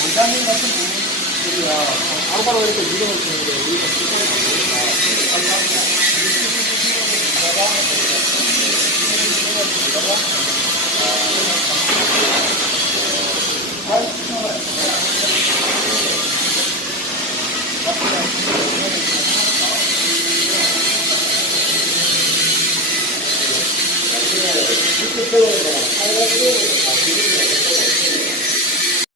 원장님 같은 분들이야 바로바로 이렇게 이름을 주는데 우리가 시간이 안 되니까 감사합니다.